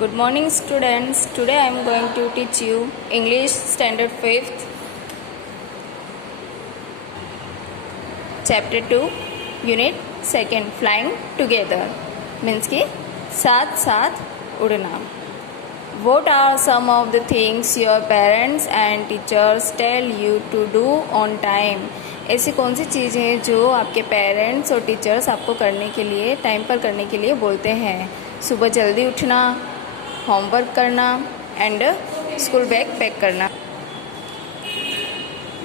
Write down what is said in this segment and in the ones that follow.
Good morning students. Today I am going to teach you English Standard 5th Chapter 2 Unit 2nd Flying Together means कि साथ साथ उड़ना. What are some of the things your parents and teachers tell you to do on time? ऐसी कौन सी चीज़ें हैं जो आपके पेरेंट्स और टीचर्स आपको करने के लिए टाइम पर करने के लिए बोलते हैं? सुबह जल्दी उठना, होमवर्क करना एंड स्कूल बैग पैक करना.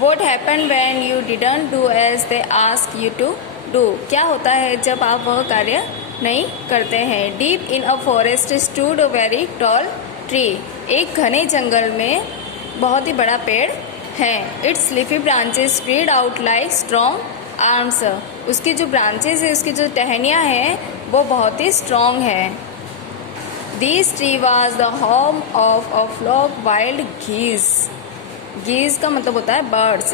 What happened when you didn't do as they ask you to do? क्या होता है जब आप वह कार्य नहीं करते हैं? Deep in a forest stood a very tall tree. एक घने जंगल में बहुत ही बड़ा पेड़ है. Its leafy branches spread out like strong arms. उसकी जो ब्रांचेस है, उसकी जो टहनियाँ हैं वो बहुत ही स्ट्रॉन्ग है. This tree was the home of a flock wild geese. Geese का मतलब होता है बर्ड्स.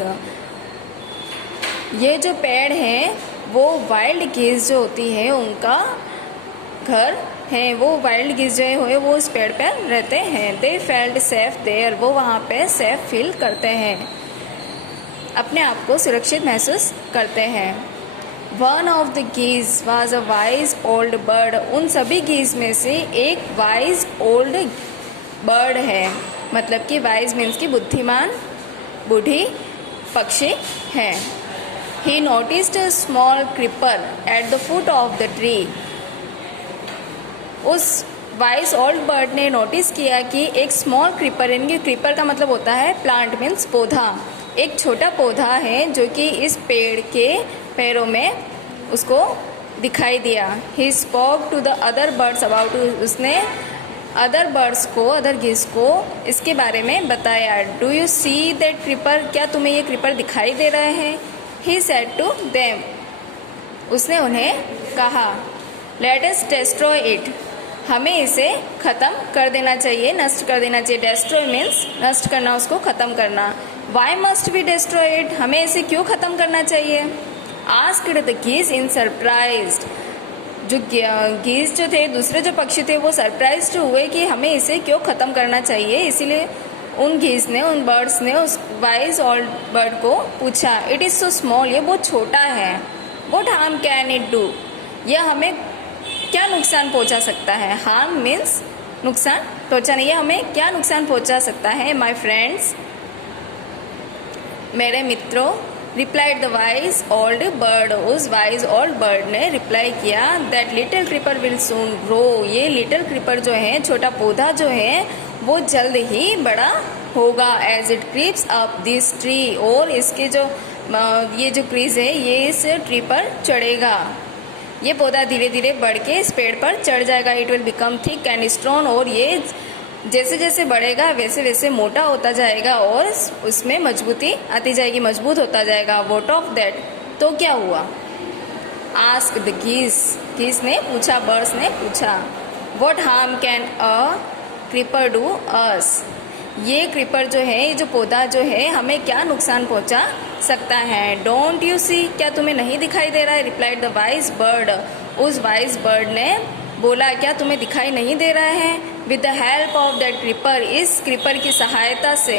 ये जो पेड़ है वो वाइल्ड गीज जो होती है उनका घर है. वो वाइल्ड गीज जो है वो उस पेड़ पर रहते हैं. They felt safe there. वो वहाँ पे सेफ फील करते हैं, अपने आप को सुरक्षित महसूस करते हैं. One of the geese was a wise old bird. उन सभी गीज में से एक वाइज ओल्ड बर्ड है. मतलब कि वाइज मीन्स कि बुद्धिमान, बूढ़ी पक्षी है. He noticed a small creeper at the foot of the tree. उस वाइज ओल्ड बर्ड ने नोटिस किया कि एक स्मॉल क्रीपर, इनके क्रीपर का मतलब होता है प्लांट मीन्स पौधा. एक छोटा पौधा है जो कि इस पेड़ के पैरों में उसको दिखाई दिया. He spoke to the other birds about it. उसने अदर बर्ड्स को, अदर गीज को इसके बारे में बताया. Do you see that creeper? क्या तुम्हें ये क्रीपर दिखाई दे रहा है? He said to them. उसने उन्हें कहा Let us destroy it. हमें इसे ख़त्म कर देना चाहिए, नष्ट कर देना चाहिए. Destroy means नष्ट करना, उसको ख़त्म करना. Why must we destroy it? हमें इसे क्यों ख़त्म करना चाहिए? Asked the geese in surprised. जो गीज जो थे, दूसरे जो पक्षी थे वो सरप्राइज्ड हुए कि हमें इसे क्यों ख़त्म करना चाहिए. इसीलिए उन गीज ने, उन बर्ड्स ने उस वाइज ओल्ड बर्ड को पूछा इट इज़ सो स्मॉल. ये बहुत छोटा है. What harm can it do? यह हमें क्या नुकसान पहुंचा सकता है? हार्म मीन्स नुकसान पहुंचाना. ये हमें क्या नुकसान पहुंचा सकता है? माई फ्रेंड्स, मेरे मित्रों. Replied the wise old bird. उस वाइज ओल्ड बर्ड ने रिप्लाई किया that little creeper will soon grow. ये लिटिल क्रीपर जो है, छोटा पौधा जो है वो जल्द ही बड़ा होगा. As it creeps up this tree. और इसके जो ये जो क्रीज है ये इस ट्री पर चढ़ेगा. ये पौधा धीरे धीरे बढ़ के इस पेड़ पर चढ़ जाएगा. It will become thick and strong. और ये जैसे जैसे बढ़ेगा वैसे वैसे मोटा होता जाएगा और उसमें मजबूती आती जाएगी, मजबूत होता जाएगा. What of that? तो क्या हुआ? आस्क द गीस. गीस ने पूछा, बर्ड्स ने पूछा. What harm can a creeper do us? ये क्रीपर जो है, ये जो पौधा जो है हमें क्या नुकसान पहुंचा सकता है? Don't you see? क्या तुम्हें नहीं दिखाई दे रहा है? Replied the wise bird. उस वाइज बर्ड ने बोला क्या तुम्हें दिखाई नहीं दे रहा है? With the help of that creeper. इस क्रीपर की सहायता से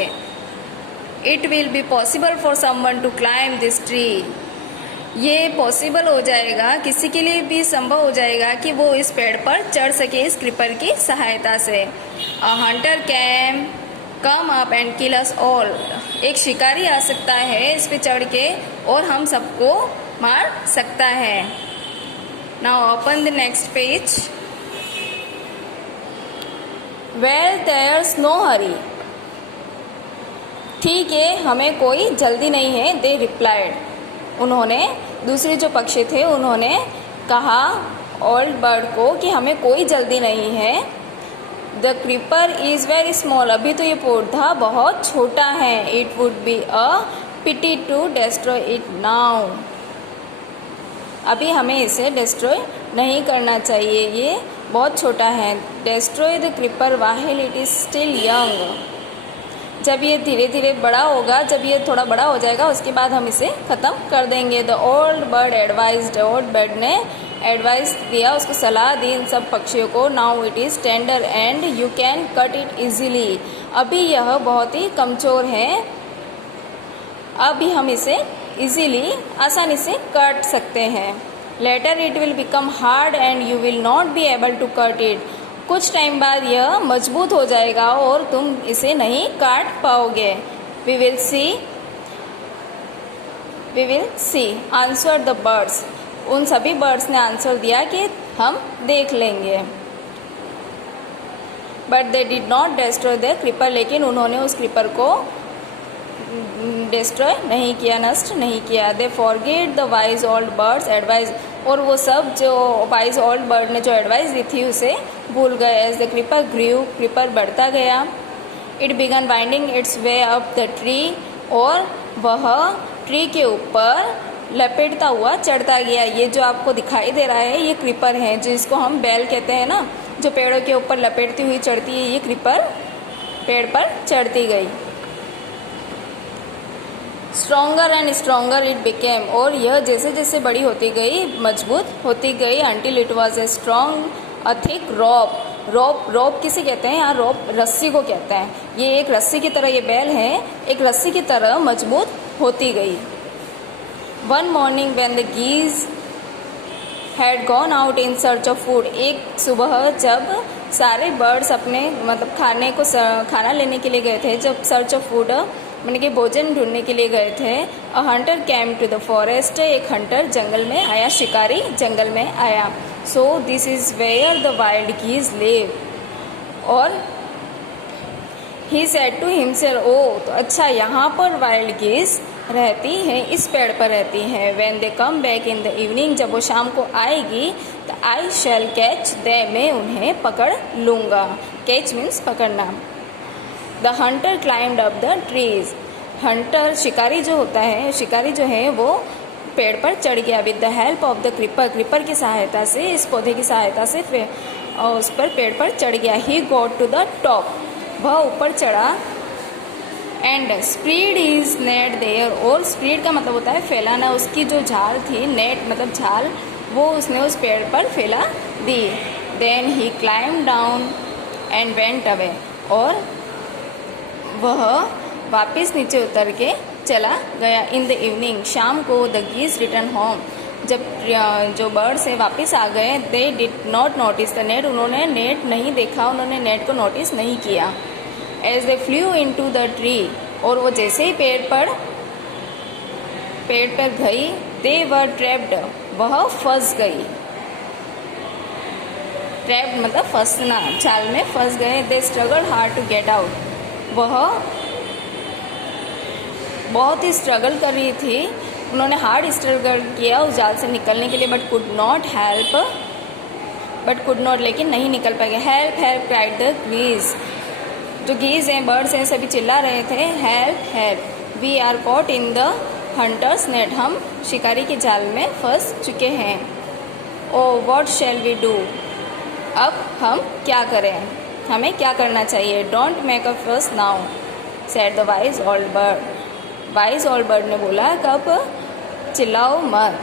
it will be possible for someone to climb this tree. ये पॉसिबल हो जाएगा, किसी के लिए भी संभव हो जाएगा कि वो इस पेड़ पर चढ़ सके इस क्रीपर की सहायता से. अ Hunter can come up and kill us all. एक शिकारी आ सकता है इस पे चढ़ के और हम सबको मार सकता है. Now open the next page. Well there's no hurry. ठीक है, हमें कोई जल्दी नहीं है. They replied. उन्होंने, दूसरे जो पक्षी थे उन्होंने कहा ओल्ड बर्ड को कि हमें कोई जल्दी नहीं है. The creeper is very small. अभी तो ये पौधा बहुत छोटा है. It would be a pity to destroy it now. अभी हमें इसे डिस्ट्रॉय नहीं करना चाहिए, ये बहुत छोटा है. Destroy the creeper while it is still young. जब ये धीरे धीरे बड़ा होगा, जब ये थोड़ा बड़ा हो जाएगा उसके बाद हम इसे ख़त्म कर देंगे. The old bird advised. Old bird ने एडवाइस दिया, उसको सलाह दी इन सब पक्षियों को। Now it is tender and you can cut it easily. अभी यह बहुत ही कमज़ोर है, अभी हम इसे इजीली आसानी से काट सकते हैं। Later it will become hard and you will not be able to cut it. कुछ टाइम बाद यह मजबूत हो जाएगा और तुम इसे नहीं काट पाओगे। We will see answer the birds. उन सभी बर्ड्स ने आंसर दिया कि हम देख लेंगे। But they did not destroy the creeper. लेकिन उन्होंने उस क्रीपर को डिस्ट्रॉय नहीं किया, नष्ट नहीं किया। They forget the wise old birds advice. और वो सब जो वाइज ओल्ड बर्ड ने जो एडवाइस दी थी उसे भूल गए। As the creeper grew, creeper बढ़ता गया। It began winding its way up the tree. और वह ट्री के ऊपर लपेटता हुआ चढ़ता गया। ये जो आपको दिखाई दे रहा है ये क्रीपर है, जिसको हम बेल कहते हैं ना, जो पेड़ों के ऊपर लपेटती हुई चढ़ती है। ये क्रीपर पेड़ पर चढ़ती गई। Stronger and stronger it became. और यह जैसे जैसे बड़ी होती गई, मजबूत होती गई। Until it was a strong a thick rope. Rope किसे कहते हैं? यहाँ रोप रस्सी को कहते हैं। ये एक रस्सी की तरह, ये बैल है, एक रस्सी की तरह मजबूत होती गई। One morning when the geese had gone out in search of food. एक सुबह जब सारे बर्ड्स अपने मतलब खाना लेने के लिए गए थे, जब सर्च ऑफ फूड मैंने कि भोजन ढूंढने के लिए गए थे। A hunter came to the forest. एक हंटर जंगल में आया, शिकारी जंगल में आया। So this is where the wild geese live. और he said to himself, oh तो अच्छा यहाँ पर वाइल्ड गीज रहती हैं, इस पेड़ पर रहती हैं। When they come back in the evening, जब वो शाम को आएगी तो आई शैल कैच दे, मैं उन्हें पकड़ लूँगा। कैच मीन्स पकड़ना। The Hunter climbed up the trees. Hunter शिकारी जो होता है, शिकारी जो है वो पेड़ पर चढ़ गया। With the help of the creeper, creeper की सहायता से, इस पौधे की सहायता से उस पर पेड़ पर चढ़ गया। He got to the top, वह ऊपर चढ़ा। And spread its net there. और स्प्रीड का मतलब होता है फैलाना। उसकी जो झाल थी, नेट मतलब झाल, वो उसने उस पेड़ पर फैला दी। Then he climbed down and went away. और वह वापस नीचे उतर के चला गया। इन द इवनिंग, शाम को, द गीज रिटर्न होम। जब जो बर्ड्स हैं वापस आ गए, they did not notice the net. उन्होंने नेट नहीं देखा, उन्होंने नेट को नोटिस नहीं किया। As they flew into the tree. और वो जैसे ही पेड़ पर गई, दे वर ट्रैप्ड, वह फंस गई। ट्रैप्ड मतलब फंसना, जाल में फंस गए। They struggle hard to get out. वह बहुत ही स्ट्रगल कर रही थी, उन्होंने हार्ड स्ट्रगल किया उस जाल से निकलने के लिए। बट कुड नॉट, लेकिन नहीं निकल पाएंगे। Help help cried the गीज। जो गीज हैं, बर्ड्स हैं, सभी चिल्ला रहे थे, help help, we are caught in the hunters net. हम शिकारी के जाल में फंस चुके हैं। Oh what shall we do. अब हम क्या करें, हमें क्या करना चाहिए। Don't make a fuss now, said the wise old bird. Wise old bird ने बोला, कब चिल्लाओ मत।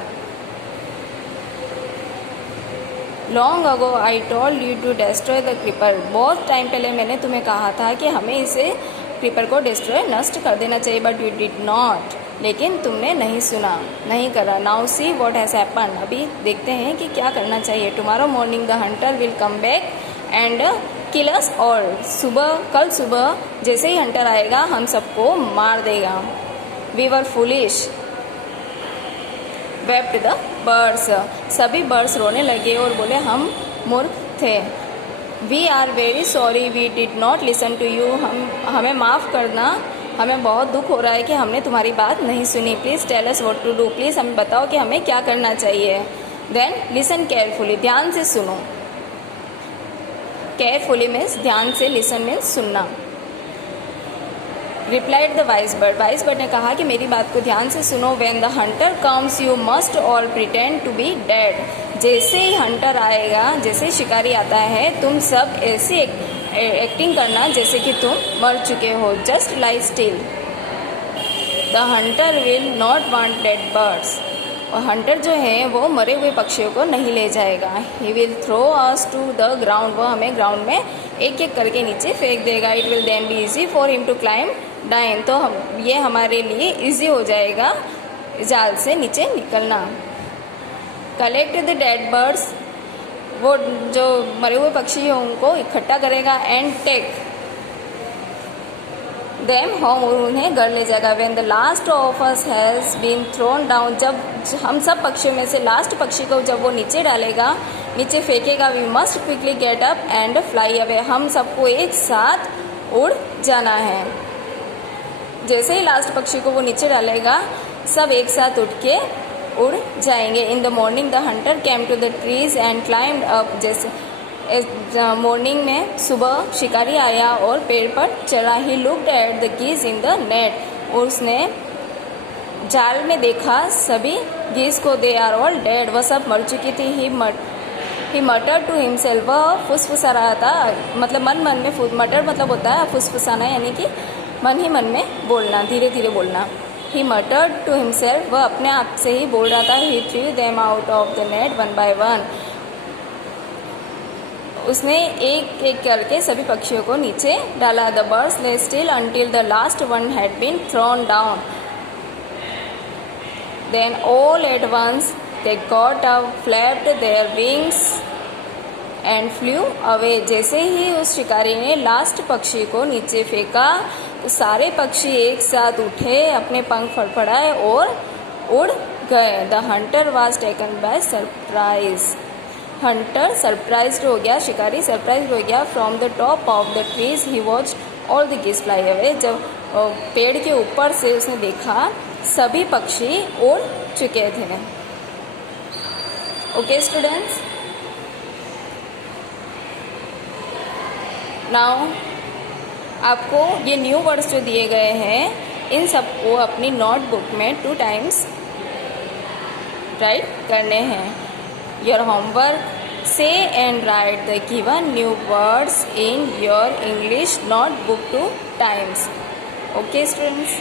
Long ago I told you to destroy the creeper. बहुत टाइम पहले मैंने तुम्हें कहा था कि हमें इसे क्रीपर को डिस्ट्रॉय, नष्ट कर देना चाहिए। बट यू डिड नॉट, लेकिन तुमने नहीं सुना, नहीं करा। Now see what has happen. अभी देखते हैं कि क्या करना चाहिए। Tomorrow morning the Hunter will come back and kill us all. कल सुबह जैसे ही हंटर आएगा हम सबको मार देगा। We were foolish wept the birds. सभी बर्ड्स रोने लगे और बोले हम मूर्ख थे। We are very sorry we did not listen to you. हमें माफ़ करना, हमें बहुत दुख हो रहा है कि हमने तुम्हारी बात नहीं सुनी। Please tell us what to do. Please हमें बताओ कि हमें क्या करना चाहिए। देन लिसन केयरफुली, ध्यान से सुनो। केयरफुली मीन्स ध्यान से, लिसन मीन्स सुनना। रिप्लाइड द वाइज बर्ड ने कहा कि मेरी बात को ध्यान से सुनो। When the hunter comes you must all pretend to be dead. जैसे ही हंटर आएगा, जैसे ही शिकारी आता है, तुम सब ऐसी एक्टिंग करना जैसे कि तुम मर चुके हो। Just lie still, the Hunter will not want dead birds. और हंटर जो है वो मरे हुए पक्षियों को नहीं ले जाएगा। He will throw us to the ground, वो हमें ग्राउंड में एक एक करके नीचे फेंक देगा। It will then be easy for him to climb down, तो ये हमारे लिए ईजी हो जाएगा जाल से नीचे निकलना। कलेक्ट द डेड बर्ड्स, वो जो मरे हुए पक्षी हैं उनको इकट्ठा करेगा। एंड टेक देम होम, और उन्हें घर ले जाएगा। When the last of us has been thrown down, जब हम सब पक्षियों में से लास्ट पक्षी को जब वो नीचे डालेगा, नीचे फेंकेगा, we must quickly get up and fly away, हम सबको एक साथ उड़ जाना है। जैसे ही लास्ट पक्षी को वो नीचे डालेगा, सब एक साथ उठ के उड़ जाएंगे। In the morning the hunter came to the trees and climbed up, जैसे मॉर्निंग में सुबह शिकारी आया और पेड़ पर चढ़ा। He looked at the geese in the net, और उसने जाल में देखा सभी गीज को, दे आर ऑल डेड, वह सब मर चुकी थी। ही मटर टू हिमसेल्फ, वह फुसफुसा रहा था, मतलब मन मन में, मटर मतलब होता है फुसफुसाना, यानी कि मन ही मन में बोलना, धीरे धीरे बोलना। ही मटर्ड टू हिमसेल्फ, वह अपने आप से ही बोल रहा था। He threw them out of the net one by one, उसने एक एक करके सभी पक्षियों को नीचे डाला। The birds lay still until the last one had been thrown down, then all at once they got up, flapped their wings and flew away, जैसे ही उस शिकारी ने लास्ट पक्षी को नीचे फेंका तो सारे पक्षी एक साथ उठे, अपने पंख फड़फड़ाए और उड़ गए। The hunter was taken by surprise, hunter surprised हो गया, शिकारी सरप्राइज्ड हो गया। From the top of the trees he watched all the geese fly away, जब पेड़ के ऊपर से उसने देखा सभी पक्षी उड़ चुके थे। ओके स्टूडेंट्स, नाउ आपको ये न्यू वर्ड्स जो दिए गए हैं इन सबको अपनी नोटबुक में 2 टाइम्स राइट करने हैं। Your homework, say and write the given new words in your English notebook 2 times. Okay students?